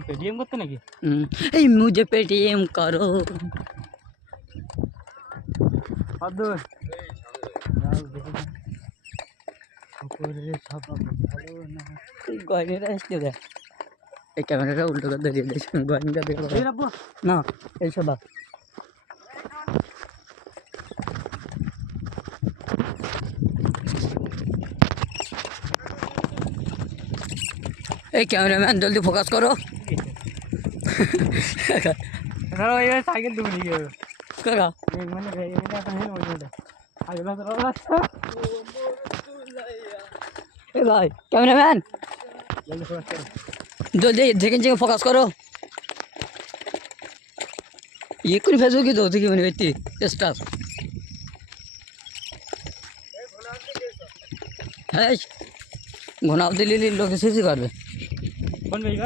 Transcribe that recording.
Paytm करते नाকি এই मुझे पेटीएम करो আদর যাও দেখো উপরে সব ভালো না গয়নাটা আসতে দে এই ক্যামেরাটা উল্টো করে ধরিয়ে দিস গয়নাটা দেখো এই রাখবো না এই সব এই ক্যামেরাম্যান জলদি ফোকাস করো ধরো এই সাইকেল তুমি নিয়ে গেছো কাকা এই মানে এই এটা তো হেন ওইটা আগে না ধরো এই ভাই ক্যামেরাম্যান জলদি ফোকাস করো जल्दी सेकंड जगह फोकस करो ये कुछ फेसबुक की तो होती कि मैंने बेटी स्टाफ है घुनाव दिल्ली लोग से कर कौन भाई